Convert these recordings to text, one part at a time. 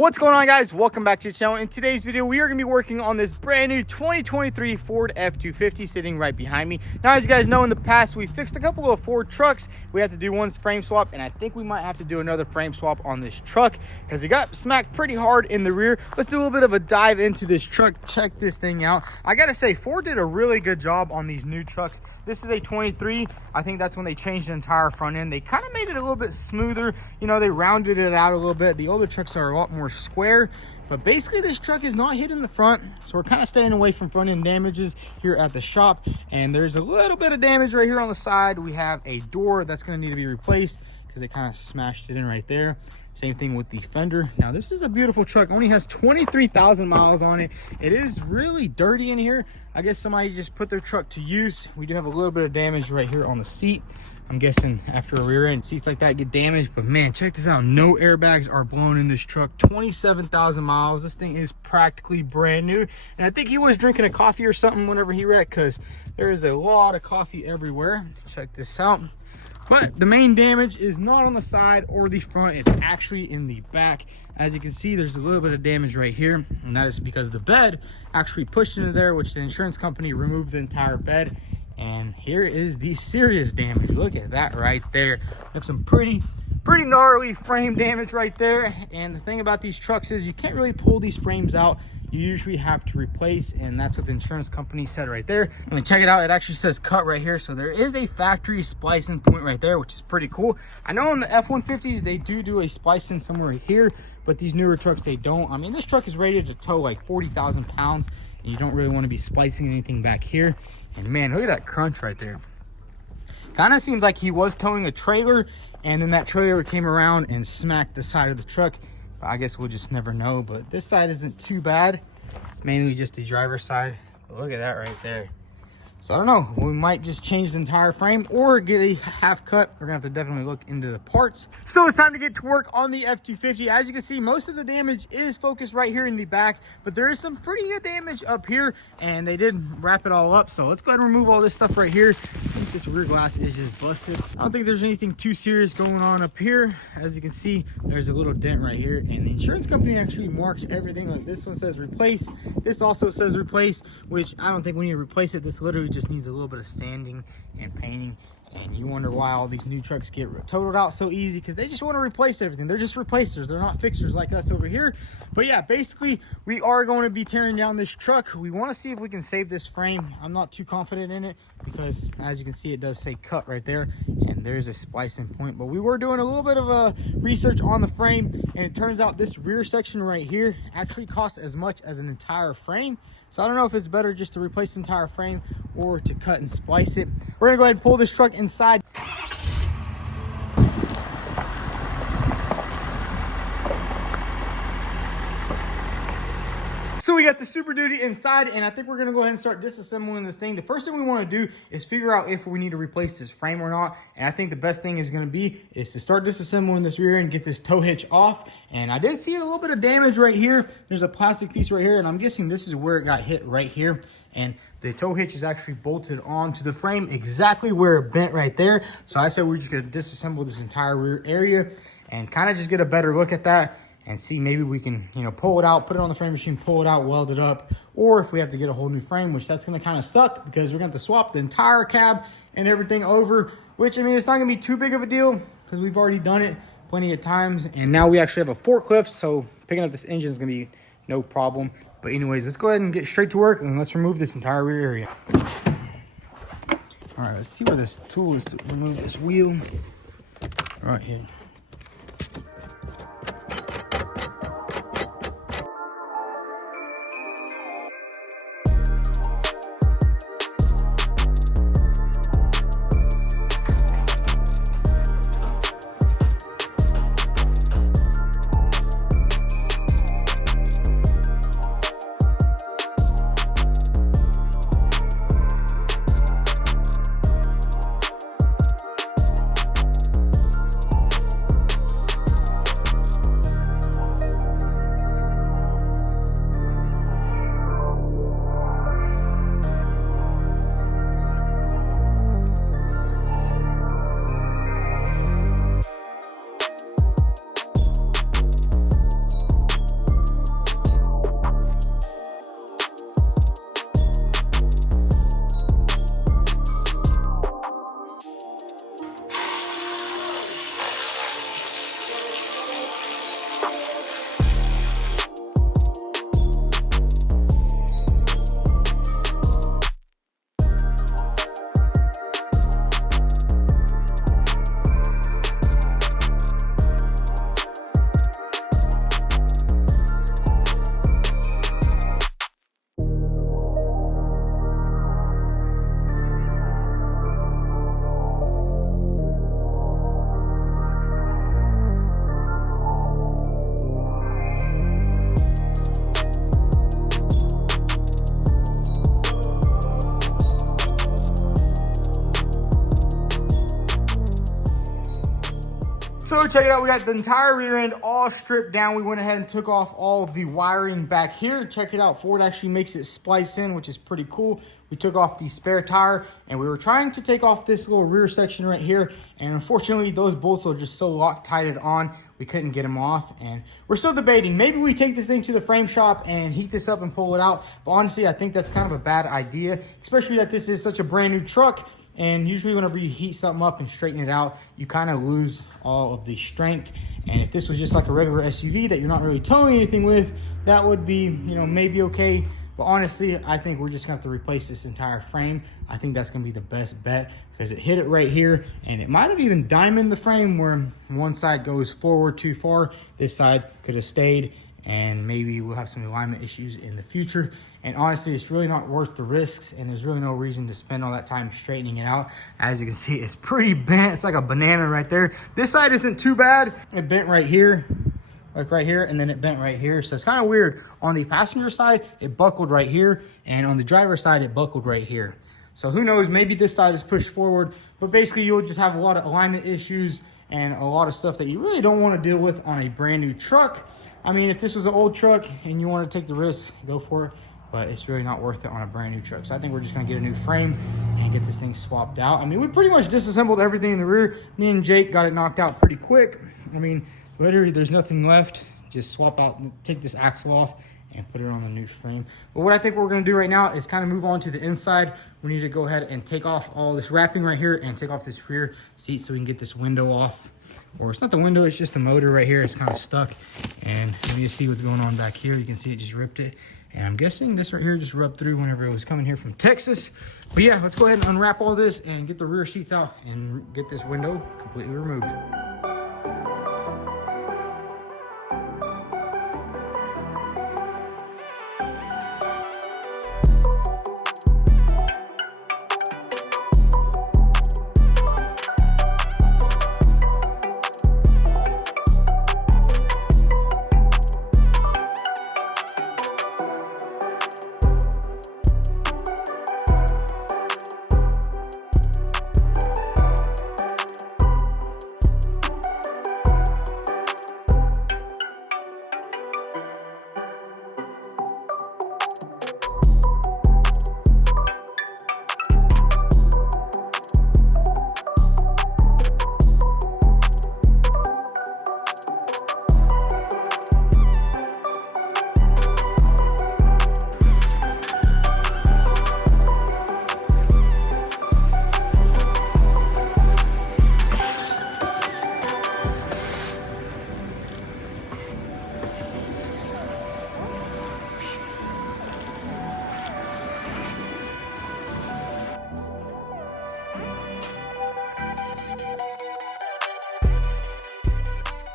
What's going on, guys? Welcome back to the channel. In today's video, we are going to be working on this brand new 2023 Ford F-250 sitting right behind me. Now, as you guys know, in the past, we fixed a couple of Ford trucks. We had to do one frame swap, and I think we might have to do another frame swap on this truck because it got smacked pretty hard in the rear. Let's do a little bit of a dive into this truck. Check this thing out. I got to say, Ford did a really good job on these new trucks. This is a 23. I think that's when they changed the entire front end. They kind of made it a little bit smoother. You know, they rounded it out a little bit. The older trucks are a lot more square, but basically this truck is not hitting the front, so we're kind of staying away from front end damages here at the shop. And there's a little bit of damage right here on the side. We have a door that's going to need to be replaced because they kind of smashed it in right there. Same thing with the fender. Now this is a beautiful truck, only has 23,000 miles on it. It is really dirty in here. I guess somebody just put their truck to use. We do have a little bit of damage right here on the seat. I'm guessing after a rear end, seats like that get damaged, but man, check this out. No airbags are blown in this truck. 27,000 miles. This thing is practically brand new. And I think he was drinking a coffee or something whenever he wrecked, because there is a lot of coffee everywhere. Check this out. But the main damage is not on the side or the front. It's actually in the back. As you can see, there's a little bit of damage right here, and that is because the bed actually pushed into there, which the insurance company removed the entire bed. And here is the serious damage. Look at that right there. We have some pretty gnarly frame damage right there. And the thing about these trucks is you can't really pull these frames out. You usually have to replace, and that's what the insurance company said right there. I mean, check it out. It actually says cut right here. So there is a factory splicing point right there, which is pretty cool. I know on the F-150s, they do a splicing somewhere here, but these newer trucks, they don't. I mean, this truck is rated to tow like 40,000 pounds, and you don't really want to be splicing anything back here. And man, look at that crunch right there. Kind of seems like he was towing a trailer, and then that trailer came around and smacked the side of the truck. I guess we'll just never know, but this side isn't too bad. It's mainly just the driver's side. But look at that right there. So I don't know, we might just change the entire frame or get a half cut. We're gonna have to definitely look into the parts. So it's time to get to work on the F-250. As you can see, most of the damage is focused right here in the back, but there is some pretty good damage up here, and they did wrap it all up. So let's go ahead and remove all this stuff right here. I think this rear glass is just busted. I don't think there's anything too serious going on up here. As you can see, there's a little dent right here, and the insurance company actually marked everything. Like this one says replace. This also says replace, which I don't think we need to replace it. This literally just needs a little bit of sanding and painting. And you wonder why all these new trucks get totaled out so easy, because they just want to replace everything. They're just replacers. They're not fixers like us over here. But yeah, basically, we are going to be tearing down this truck. We want to see if we can save this frame. I'm not too confident in it because, as you can see, it does say cut right there, and there's a splicing point. But we were doing a little bit of research on the frame, and it turns out this rear section right here actually costs as much as an entire frame. So I don't know if it's better just to replace the entire frame or to cut and splice it. We're gonna go ahead and pull this truck inside. So we got the Super Duty inside, and I think we're gonna go ahead and start disassembling this thing. The first thing we wanna do is figure out if we need to replace this frame or not. And I think the best thing is gonna be is to start disassembling this rear end, get this tow hitch off. And I did see a little bit of damage right here. There's a plastic piece right here, and I'm guessing this is where it got hit right here. And the tow hitch is actually bolted onto the frame exactly where it bent right there. So I said we're just gonna disassemble this entire rear area and kind of just get a better look at that and see maybe we can, you know, pull it out, put it on the frame machine, pull it out, weld it up, or if we have to get a whole new frame, which that's gonna kind of suck because we're gonna have to swap the entire cab and everything over, which, I mean, it's not gonna be too big of a deal because we've already done it plenty of times. And now we actually have a forklift, so picking up this engine is gonna be no problem. But anyways, let's go ahead and get straight to work, and let's remove this entire rear area. All right, let's see where this tool is to remove this wheel. Right here. So check it out, we got the entire rear end all stripped down. We went ahead and took off all of the wiring back here. Check it out, Ford actually makes it splice in, which is pretty cool. We took off the spare tire and we were trying to take off this little rear section right here. And unfortunately, those bolts are just so Loctited on, we couldn't get them off. And we're still debating, maybe we take this thing to the frame shop and heat this up and pull it out. But honestly, I think that's kind of a bad idea, especially that this is such a brand new truck. And usually whenever you heat something up and straighten it out, you kind of lose all of the strength. And if this was just like a regular SUV that you're not really towing anything with, that would be, you know, maybe okay. But honestly, I think we're just gonna have to replace this entire frame. I think that's gonna be the best bet because it hit it right here, and it might have even diamonded the frame where one side goes forward too far. This side could have stayed, and maybe we'll have some alignment issues in the future. And honestly, it's really not worth the risks, and there's really no reason to spend all that time straightening it out. As you can see, it's pretty bent. It's like a banana right there. This side isn't too bad. It bent right here, like right here, and then it bent right here. So it's kind of weird. On the passenger side, it buckled right here, and on the driver's side, it buckled right here. So who knows, maybe this side is pushed forward, but basically you'll just have a lot of alignment issues and a lot of stuff that you really don't want to deal with on a brand new truck. I mean, if this was an old truck and you want to take the risk, go for it, but it's really not worth it on a brand new truck. So I think we're just gonna get a new frame and get this thing swapped out. I mean, we pretty much disassembled everything in the rear. Me and Jake got it knocked out pretty quick. I mean, literally there's nothing left. Just swap out, take this axle off and put it on the new frame. But what I think we're gonna do right now is kind of move on to the inside. We need to go ahead and take off all this wrapping right here and take off this rear seat so we can get this window off. Or it's not the window, it's just the motor right here. It's kind of stuck. And maybe you see what's going on back here. You can see it just ripped it. And I'm guessing this right here just rubbed through whenever it was coming here from Texas. But yeah, let's go ahead and unwrap all this and get the rear seats out and get this window completely removed.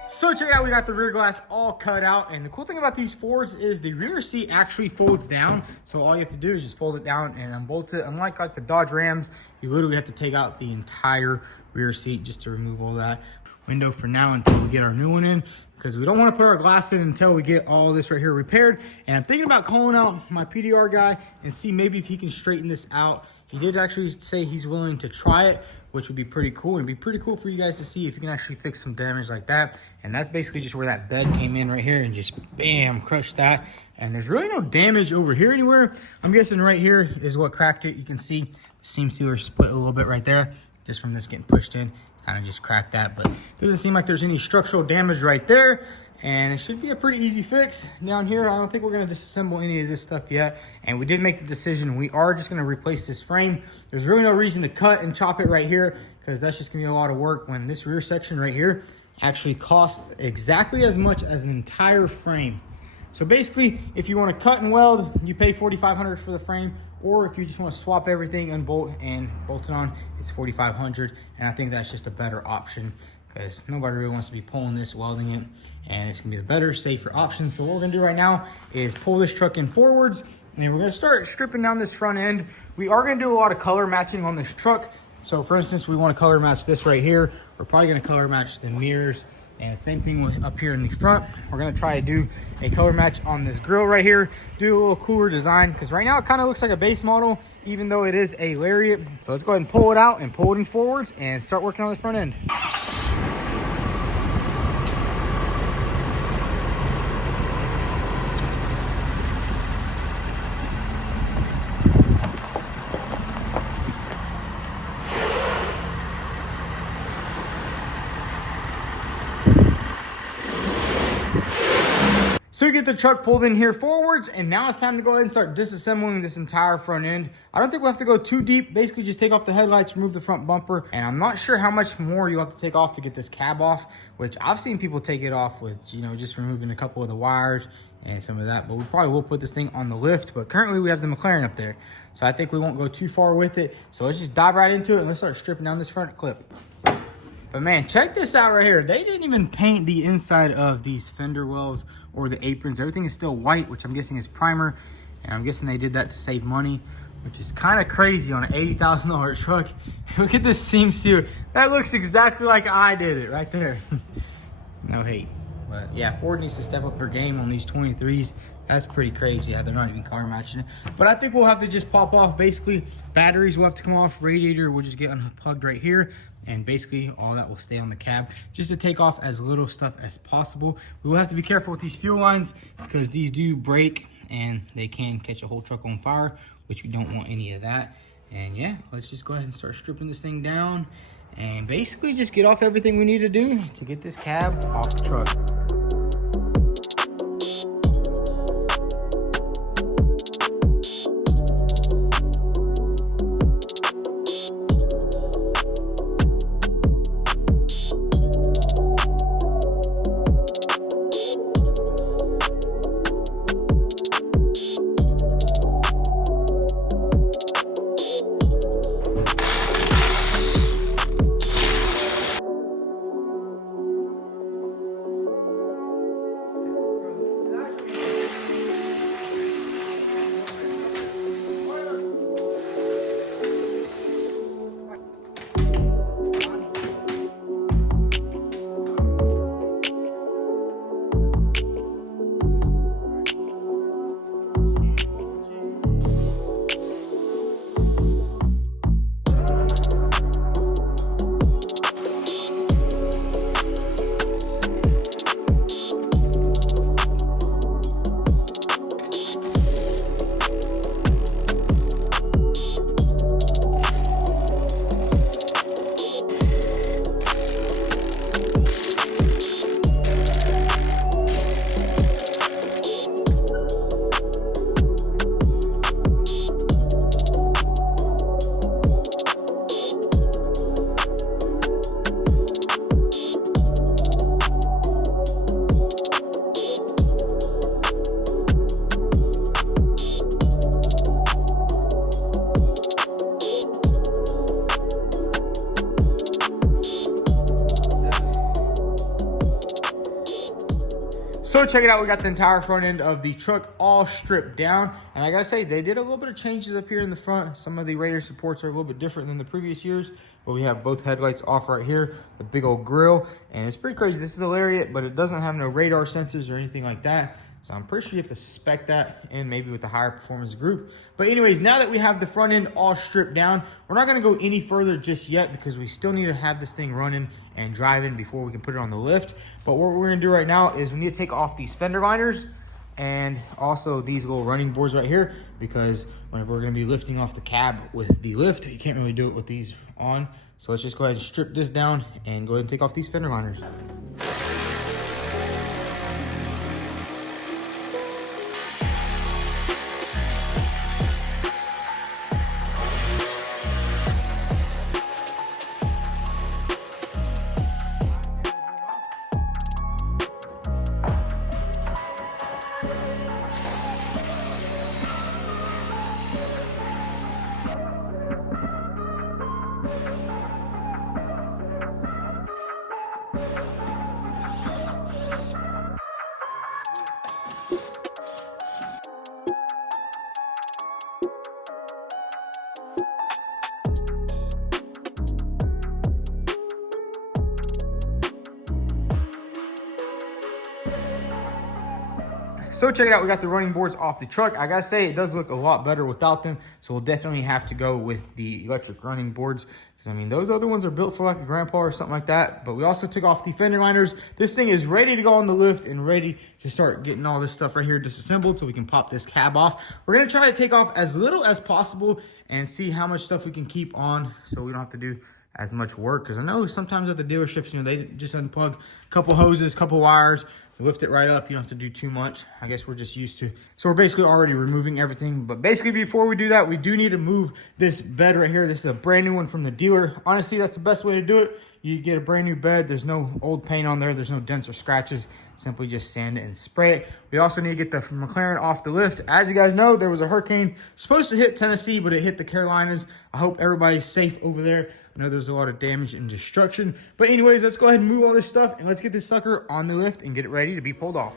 So check it out, we got the rear glass all cut out, and the cool thing about these Fords is the rear seat actually folds down. So all you have to do is just fold it down and unbolt it. Unlike like the Dodge Rams, you literally have to take out the entire rear seat just to remove all that window for now until we get our new one in, because we don't want to put our glass in until we get all this right here repaired. And I'm thinking about calling out my PDR guy and see maybe if he can straighten this out. He did actually say he's willing to try it, which would be pretty cool. It'd be pretty cool for you guys to see if you can actually fix some damage like that. And that's basically just where that bed came in right here and just bam, crushed that. And there's really no damage over here anywhere. I'm guessing right here is what cracked it. You can see the seam sealer split a little bit right there, just from this getting pushed in. Kind of just cracked that, but doesn't seem like there's any structural damage right there. And it should be a pretty easy fix. Down here, I don't think we're gonna disassemble any of this stuff yet. And we did make the decision, we are just gonna replace this frame. There's really no reason to cut and chop it right here, because that's just gonna be a lot of work when this rear section right here actually costs exactly as much as an entire frame. So basically, if you wanna cut and weld, you pay $4,500 for the frame, or if you just wanna swap everything, unbolt and bolt it on, it's $4,500. And I think that's just a better option, because nobody really wants to be pulling this, welding it, and it's gonna be the better, safer option. So what we're gonna do right now is pull this truck in forwards, and we're gonna start stripping down this front end. We are gonna do a lot of color matching on this truck. So for instance, we wanna color match this right here. We're probably gonna color match the mirrors, and same thing with up here in the front. We're gonna try to do a color match on this grille right here, do a little cooler design, because right now it kind of looks like a base model, even though it is a Lariat. So let's go ahead and pull it out and pull it in forwards and start working on this front end. So we get the truck pulled in here forwards, and now it's time to go ahead and start disassembling this entire front end. I don't think we'll have to go too deep. Basically just take off the headlights, remove the front bumper, and I'm not sure how much more you'll have to take off to get this cab off, which I've seen people take it off with, you know, just removing a couple of the wires and some of that, but we probably will put this thing on the lift. But currently we have the McLaren up there, so I think we won't go too far with it. So let's just dive right into it and let's start stripping down this front clip. But man, check this out right here. They didn't even paint the inside of these fender wells or the aprons. Everything is still white, which I'm guessing is primer. And I'm guessing they did that to save money, which is kind of crazy on an $80,000 truck. Look at this seam sealer. That looks exactly like I did it right there. No hate. But yeah, Ford needs to step up their game on these 23s. That's pretty crazy. Yeah, they're not even car matching it. But I think we'll have to just pop off. Basically, batteries will have to come off. Radiator will just get unplugged right here. And basically, all that will stay on the cab just to take off as little stuff as possible. We will have to be careful with these fuel lines because these do break and they can catch a whole truck on fire, which we don't want any of that. And yeah, let's just go ahead and start stripping this thing down and basically just get off everything we need to do to get this cab off the truck. So check it out, we got the entire front end of the truck all stripped down. And I gotta say, they did a little bit of changes up here in the front. Some of the radiator supports are a little bit different than the previous years, but we have both headlights off right here, the big old grill. And it's pretty crazy. This is a Lariat, but it doesn't have no radar sensors or anything like that. So I'm pretty sure you have to spec that in maybe with the higher performance group. But anyways, now that we have the front end all stripped down, we're not gonna go any further just yet because we still need to have this thing running and driving before we can put it on the lift. But what we're gonna do right now is we need to take off these fender liners and also these little running boards right here, because whenever we're gonna be lifting off the cab with the lift, you can't really do it with these on. So let's just go ahead and strip this down and go ahead and take off these fender liners. So check it out, we got the running boards off the truck. I gotta say, it does look a lot better without them. So we'll definitely have to go with the electric running boards. Because I mean, those other ones are built for like a grandpa or something like that. But we also took off the fender liners. This thing is ready to go on the lift and ready to start getting all this stuff right here disassembled so we can pop this cab off. We're gonna try to take off as little as possible and see how much stuff we can keep on so we don't have to do as much work. Because I know sometimes at the dealerships, you know, they just unplug a couple hoses, couple wires, You lift it right up. You don't have to do too much. I guess we're just used to. So we're basically already removing everything. But basically before we do that, we do need to move this bed right here. This is a brand new one from the dealer. Honestly, that's the best way to do it. You get a brand new bed. There's no old paint on there. There's no dents or scratches. Simply just sand it and spray it. We also need to get the McLaren off the lift. As you guys know, there was a hurricane supposed to hit Tennessee, but it hit the Carolinas. I hope everybody's safe over there. I know there's a lot of damage and destruction. But anyways, let's go ahead and move all this stuff and let's get this sucker on the lift and get it ready to be pulled off.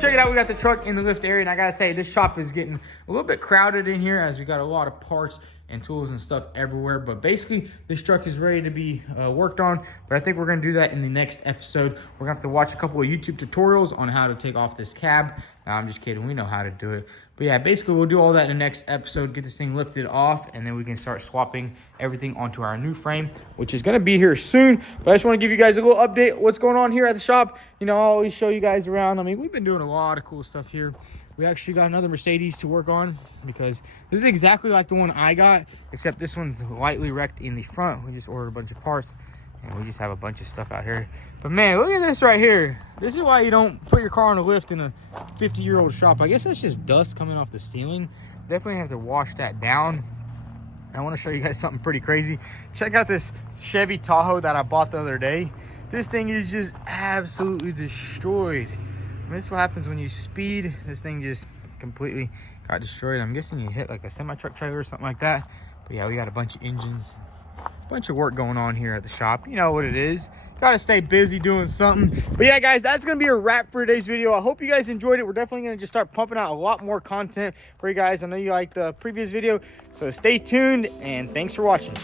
Check it out, we got the truck in the lift area, and I gotta say, this shop is getting a little bit crowded in here as we got a lot of parts and tools and stuff everywhere. But basically, this truck is ready to be worked on, but I think we're gonna do that in the next episode. We're gonna have to watch a couple of YouTube tutorials on how to take off this cab. No, I'm just kidding, we know how to do it. But yeah, basically we'll do all that in the next episode, get this thing lifted off, and then we can start swapping everything onto our new frame, which is gonna be here soon. But I just wanna give you guys a little update what's going on here at the shop. You know, I'll always show you guys around. I mean, we've been doing a lot of cool stuff here. We actually got another Mercedes to work on because this is exactly like the one I got, except this one's lightly wrecked in the front. We just ordered a bunch of parts and we just have a bunch of stuff out here. But man, look at this right here. This is why you don't put your car on a lift in a 50-year-old shop. I guess that's just dust coming off the ceiling. Definitely have to wash that down. I want to show you guys something pretty crazy. Check out this Chevy Tahoe that I bought the other day. This thing is just absolutely destroyed. I mean, that's what happens when you speed. This thing just completely got destroyed. I'm guessing you hit like a semi-truck trailer or something like that. But yeah, we got a bunch of engines, a bunch of work going on here at the shop. You know what it is. Got to stay busy doing something. But yeah, guys, that's going to be a wrap for today's video. I hope you guys enjoyed it. We're definitely going to just start pumping out a lot more content for you guys. I know you liked the previous video, so stay tuned and thanks for watching.